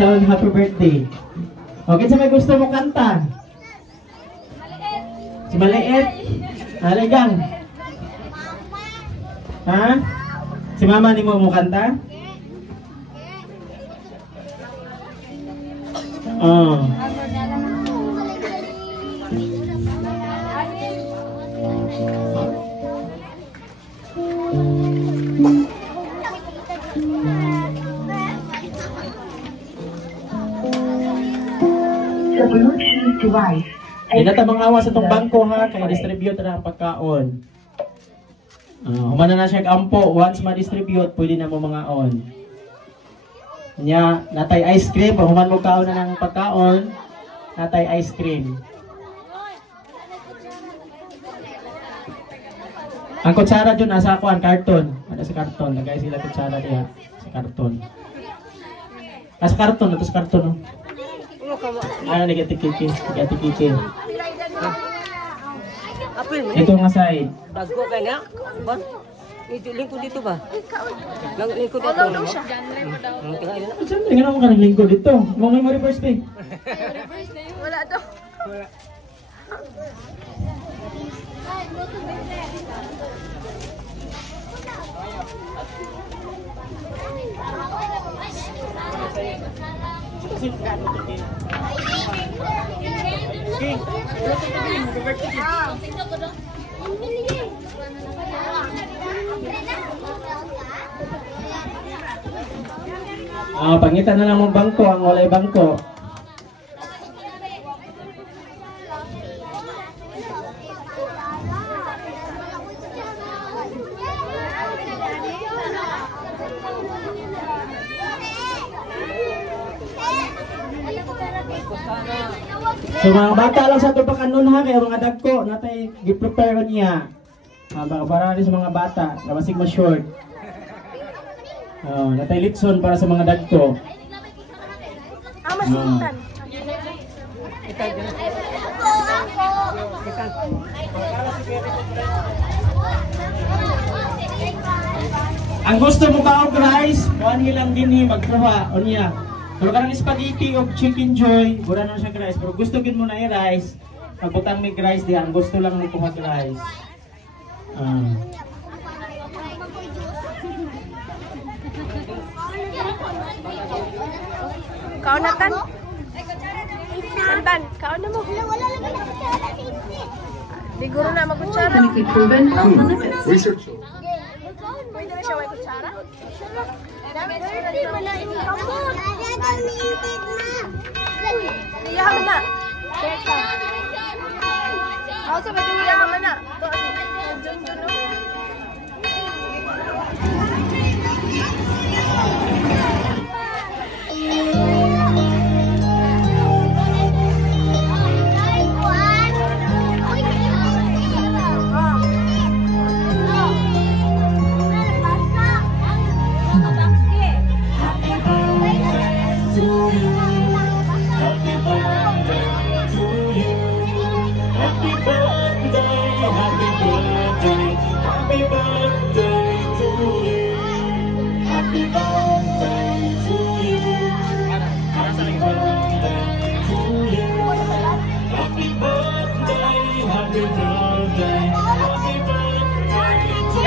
So, happy birthday. Okay, sa may gusto mo kanta? Si Maliit? Aligang? Ha? Si mama ni mo kanta? Oh. The Bluetooth device. Hindi na tamang awa sa itong bangko ha, kaya distribute na ang pagkaon. Humana na siya kampo, once ma-distribute, pwede na mo mga on. Nya, natay ice cream, pag human mo kaon na ng pagkaon, natay ice cream. Ang kutsara dyan, nasa ako ang karton. Ano sa karton? Lagay sila kutsara diya sa karton. Sa karton, ito sa karton. No? Ano, nagatikiki. Nagatikiki. Ito nga side. Bago ka nga? Ba? Ito, lingkod dito ba? Lingkod dito. Wala daw siya. Siyempre, nga naman ka ng lingkod dito. Mga mo reverse day. Wala daw. Pangitan na lang mong bangko, ang walay bangko. So mga bata lang sa ito pa kanon ha, kaya mga dagko, natay gi-prepare niya. Para rin sa mga bata, namasig ma-short. Natay litson para sa mga dagko. Masuntan. Ang gusto mo ka og rice, kuan hilang dinhi magkuha unya. Pero kanang spaghetti o chicken joy, wala na siya rice. Pero gusto gid mo na i-rice, pagbutang mig rice di ang gusto lang mo kuha rice. Kaon na tan. Tan, kaon na mo. Siguro na magkutsara. Clinically proven off the limits. Research. Pwede na siya may kutsara? Iyahan na. Ako sa pwede iyahan mo na. Jun.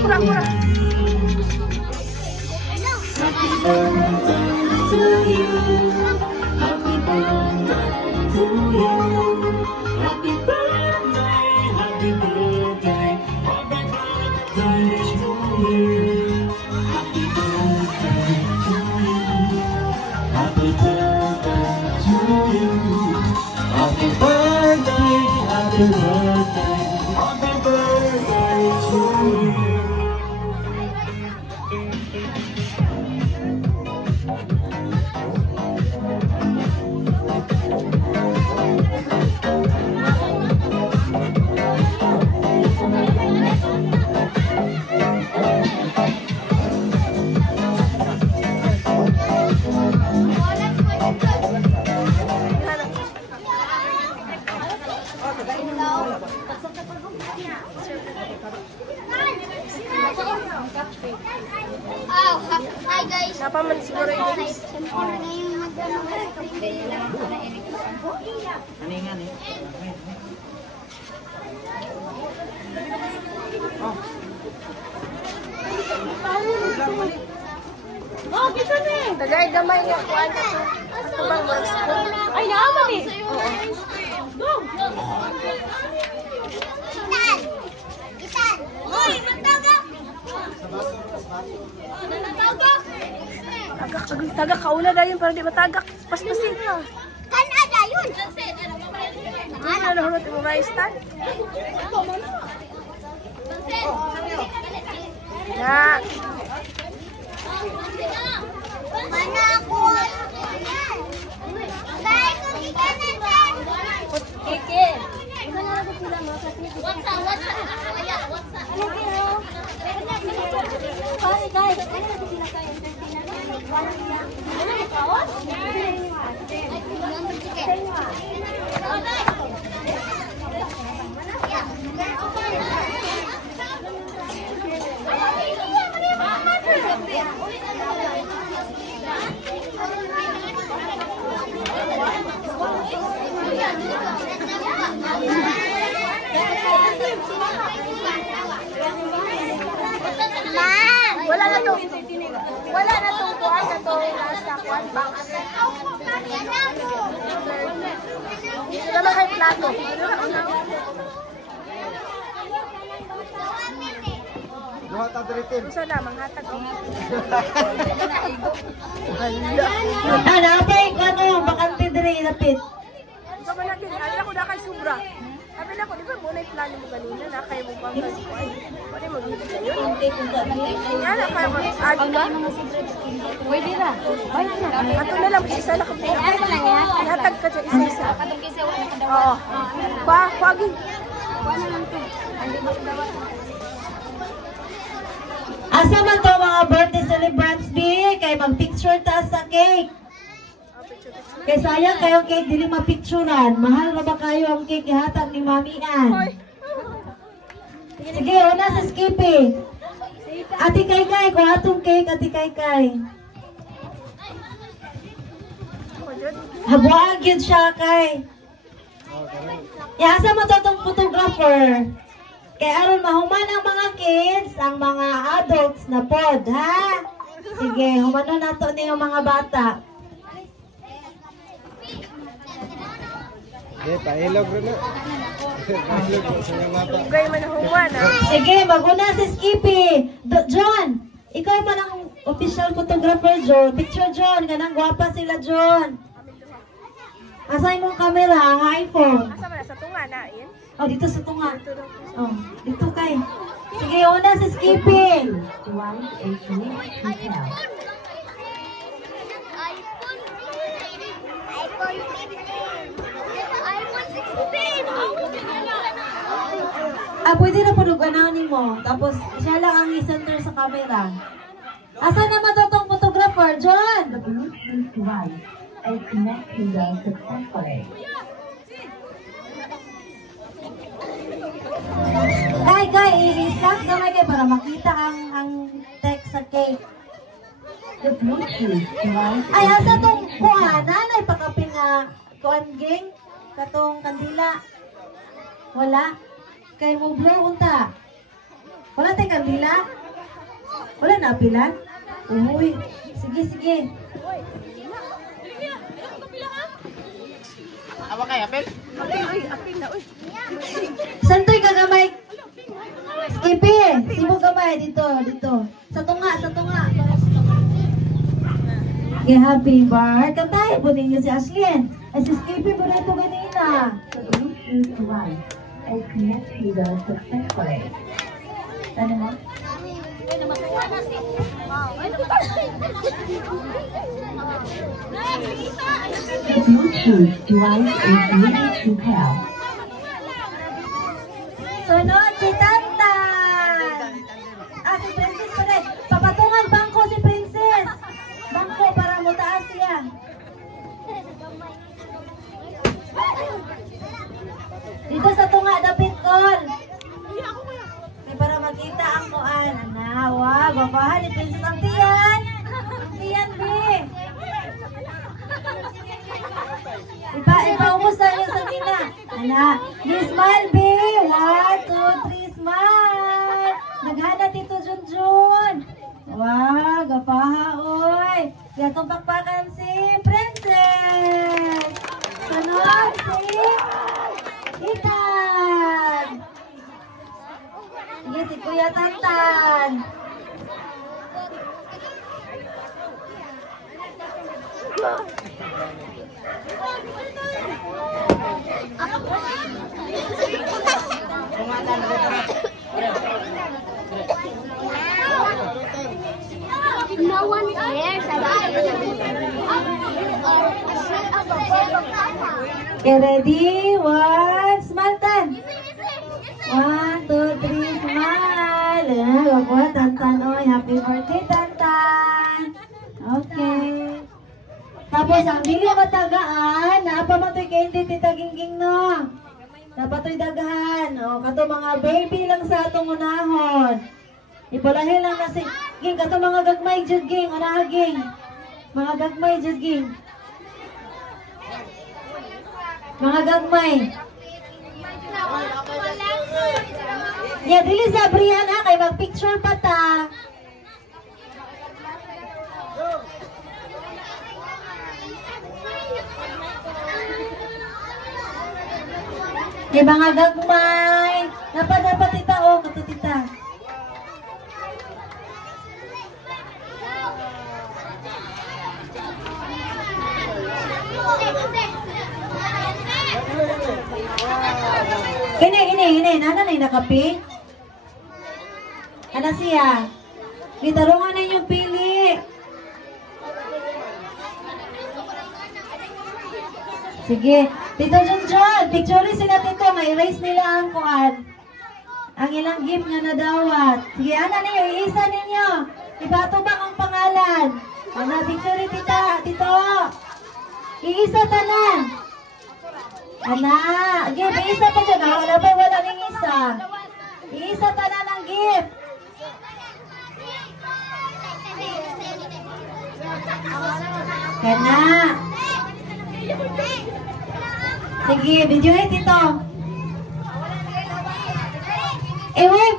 Kurang. Hi guys. Napaman siguro yung Siyempre ngayon Aningan eh. Oh, kita ni. Tagay gamay niya ko ano. Ano bang works ko? Ay, naman eh. Go. Isan. Hoy, magtagak. Tagak kauna dayon para di matagak. Paspasin mo. Kan ada yun. Ano na hulot mo guys tan? Ya. Mana aku? Guys, Kiki. Mana aku pulang mau WhatsApp. Hai guys, ano na sila kayo? Ano ni kaos? Wala na tong kuan na to last kuan bang. Ito naman kay plato. Buhat adritin. Gusto na manghatag ko. Napay ko ano, bakante dire lapit. Ito ba lagi? Ala ko na kay sobra. Sabi na ko, di ba muna yung plano mo ganina na kayo mo bang kuan? Pwede mo dito kayo. Yan na kayo mag-add ka. Pwede ra. Ato na lang, isa na kapit. Ihatag ka dyan, isa-isa. Oo. Kuwagi. Asa man to mga birthday celebrants bi kay mag-picture ta sa cake. Kay sayang kayong cake dili mapicturean. Mahal ra ba kayo ang cake ihatag ni Mami Ann? Sige, una sa Skippy. Ati Kay, ko atong cake Ati Kay. Habuag yun siya kay. Asa mo to tong photographer? Kaya aron mahuman ang mga kids, ang mga adults na pod, ha? Sige, humano na to niyo mga bata. Pailog rin na. Pailog rin sa mga mata. Ugay man human, ha? Sige, maguna si Skippy. John, ikaw man ang official photographer, John. Picture, John. Ganang gwapa sila, John. Asay mong camera, ang iPhone. Asa man, sa tunga na, in? Oh, dito sa tunga. Oh, dito kay. Sige, una si Skippy. Pwede na po gananin mo. Tapos, siya lang ang i-center sa camera. Asa naman to tong photographer, John? The Bluetooth device is connected successfully. Kay, i-stop gamay kay para makita ang text sa cake. The Bluetooth device Ay, asa tong kuhanan? Ay, pakapin nga kuhan ging? Katong kandila. Wala. Kay mo blow unta. Wala tayo kandila? Wala na pila? Uy. Sige. Awa kay apel? Apil na, uy. Santoy ka gamay. Skippy. Sibo gamay dito. Sa tunga. Okay, happy bar. Kantay po ninyo si Ashlyn. Ay, si Skippy po na ito ganina. The Bluetooth device is connected successfully. Ano mo? The Bluetooth device is ready to pair. Sunod si Tantan. Si Princess pa rin. Papatungan bangko si Princess. Bangko para mo taas siya. Dito sa tunga, dapit call. May para makita ang kuan. Wag, babahan ni Princess ang tiyan. Ang tiyan, B. Ana, smile, B. 1, 2, 3, smile. Naghana Tito Junjun. Wow, gapaha, oy. Gatong pakpakan si Princess. Sunod si Ethan. Sige, si Kuya Tantan. No one cares about it. Okay, ready? 1, smile, Tan. 1, 2, 3, smile. Wag Tantan, oy. Happy birthday, Tantan. Okay. Tapos, ang dili ko tagaan, napamatoy kay hindi Tita Gingging, no? Napatoy dagahan. O, kato mga baby lang sa atong unahon. Ipalahin lang na si Ging, kato mga gagmay jud Ging, unaha Ging. Mga gagmay jud Ging. Mga gagmay. Ya, dili sa Brian ha, kay mag-picture pa ta. Kay mga gagmay. Dapat tita, oh, kato tita. Ini, nana na nakapi? Ano siya? Gitarungan na yung pili. Sige, Tito Junjun, picture sila Tito, may erase nila ang kuan. Ang ilang gift nga nadawat. Sige, ana ninyo, iisa ninyo. Ibatubang ang pangalan. Ana, picture tita, Tito. Iisa tanan. Ana, gift, iisa pa dyan. Wala ba, wala ng isa. Iisa tanan ang gift. Kana. Sige, videohin Tito.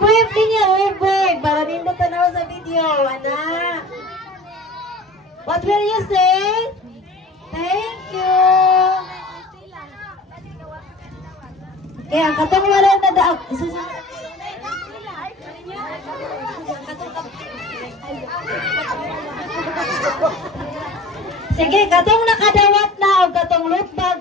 Wave ninyo, wave. Para nindot tanaw sa video, ana. What will you say? Thank you. Okay, ang katong wala na daag. Sige, katong nakadawat na o katong loot bag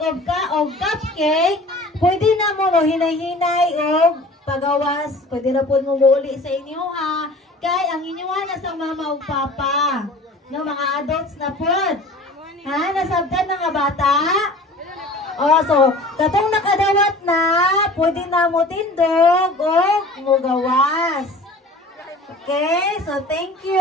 o cupcake, pwede na mo hinay-hinay o pagawas. Pwede na po mo muli sa inyo ha. Kay ang inyo na sa mama o papa. No, mga adults na po. Ha? Nasabtan na nga bata? O, so, katong nakadawat na, pwede na mo tindog o mugawas. Okay, so thank you.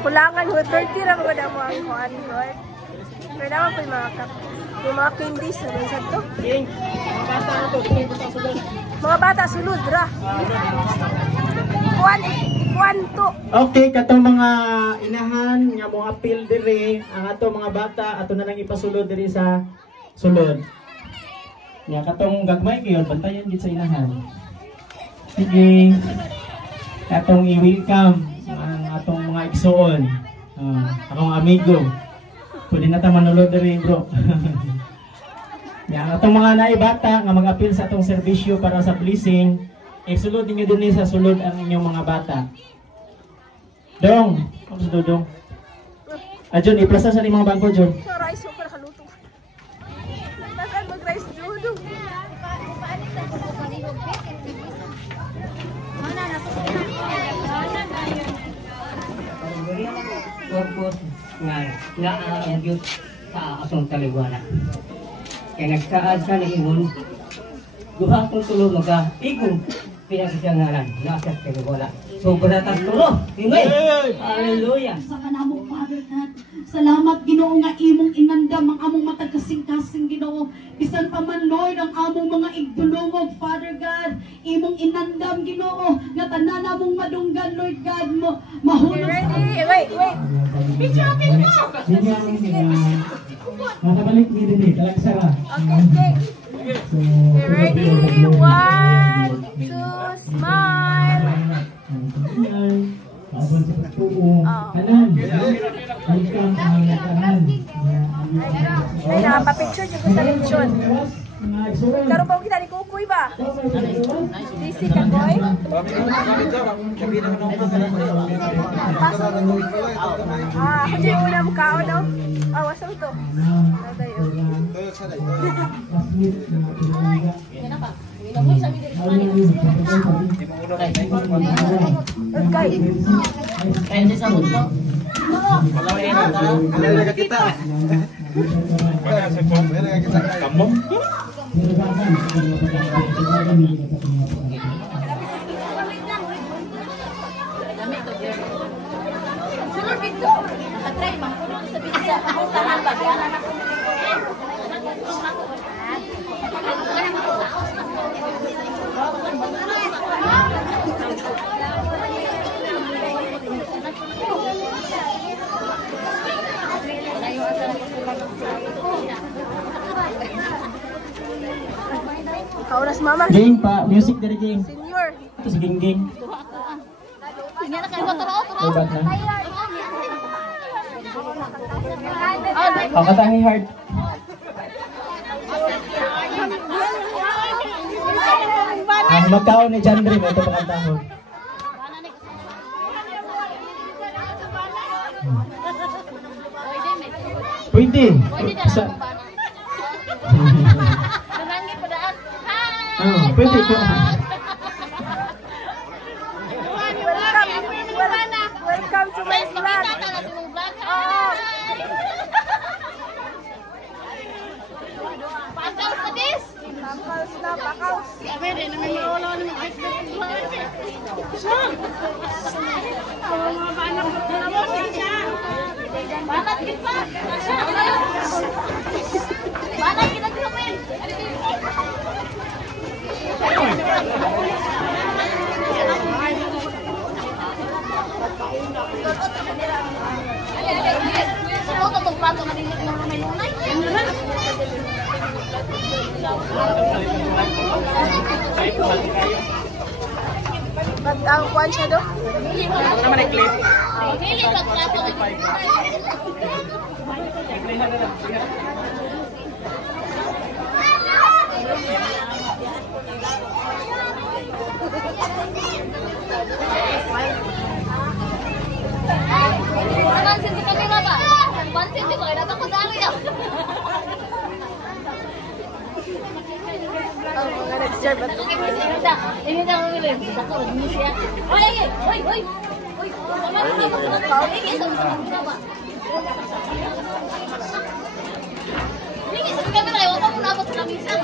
Kulangan mo, 30 lang ko na mo ang kuhan, Lord. Pero naman po yung mga candies na minsan to. Mga bata, sulod, ra. Kuhan to. Okay, katong mga inahan nga mo appeal diri, ang ato mga bata ato na lang ipasulod diri sa sulod. Nga katong gagmay kayo, bantayan gid sa inahan. Sige. Katong i-welcome ang atong mga igsoon. Akong amigo. Pwede na ta manulod diri, bro. Yan, atong mga naibata nga mag-appeal sa atong serbisyo para sa blessing, isulod ninyo din sa sulod ang inyong mga bata. Dong, ano sa Dong? John, iplasa sa mga bangko, John. So, rice ko para kaluto. Tagal mag-rice, Jodo. Purpose nga naaayos sa asong taliwana. Kaya nagsaad ka na ingon, duha kong tulo ka. Igong pinagsisangalan. Nasat kayo wala. So, baratas tulo. Ingay. Hallelujah. Sa kanamo, Father God. Salamat, Ginoo, nga imong inandam ang among matagkasing-kasing, Ginoo. Bisan pa man, Lord, ang among mga igdulungog, Father God. Imong inandam, Ginoo, nga tanan namong madunggan, Lord God, mo mahulog sa Wait. Picture. Nakabalik ni Dede, kalagsara. Okay. Ready? 1, 2, smile. Abang sa pagtubo. Kanan. Halika ang kanan. Ay, nakapapicture dyan ko sa lechon. Karoon pa kita ni Kukoy ba? DC ka, Koy? Ako dyan yung una mo kao, no? Wasang to. Okay. Kaya sa mundo. Kauras mama. Game pa, music dari game. Senior. Ito si Ging Ging. Libat na. Kakatahi hard. Ang magkaon ni John Dream, ito pakantahon. Pwede. Sa... Pwede ko. Welcome to my vlog. Oh. Pakaus na, pakaus. Ang kuwan siya do? Ano naman ang clip? Pansin si kamera ba? Pansin di ba? Dapat ko dami daw. Mga nag-serve at Ini dah ngomongin. Takut ini siya. Oi. Oi. Ini sama. Ini sa kamera ay wala mo na abot sa misa.